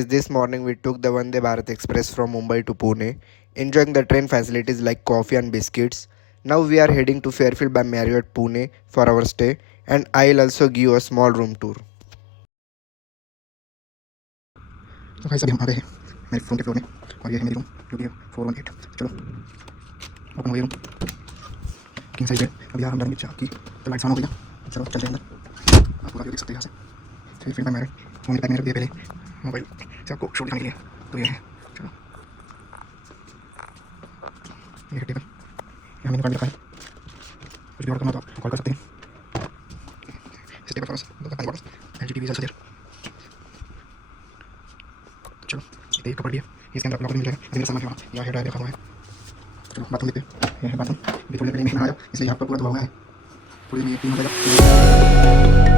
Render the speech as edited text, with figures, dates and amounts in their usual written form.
guys, this morning we took the Vande Bharat Express from Mumbai to Pune, enjoying the train facilities like coffee and biscuits. Now we are heading to Fairfield by Marriott Pune for our stay, and I'll also give a small room tour. तो भाई अभी हम आ गए हैं मेरे फ़ोन के फ्लोर में और ये है मेरी रूम जो कि है 418। चलो ओपन हो गई रूम, किंग साइज बेड। अभी यार हम डालेंगे चाय की तो लाइट्स ऑन हो गई। चलो चलते हैं अंदर। आप पूरा व्यू देख सकते हैं यहाँ से। फिर मैं मैरिड फ़ोन के मैंने रख दिया पहले मोबाइल से आपको शो दिखाने के लिए। तो ये है, चलो ये है टेबल, यहाँ मैंने कार्ड रखा है। कुछ भी ऑर्डर करना तो आप कॉल कर सकते हैं। इस टेबल पर बस दो पानी बॉटल्स LG टीवी जल्द। चलो एक कपड़ दिया, इसके अंदर लॉकर मिल जाएगा। मेरा सामान है यहाँ हेड रखा हुआ है। चलो बाथरूम देखते हैं। ये है बाथरूम। अभी थोड़ी देर पहले मैं नहाया इसलिए यहाँ पर पूरा धुआ हुआ है। थोड़ी देर में क्लीन हो जाएगा।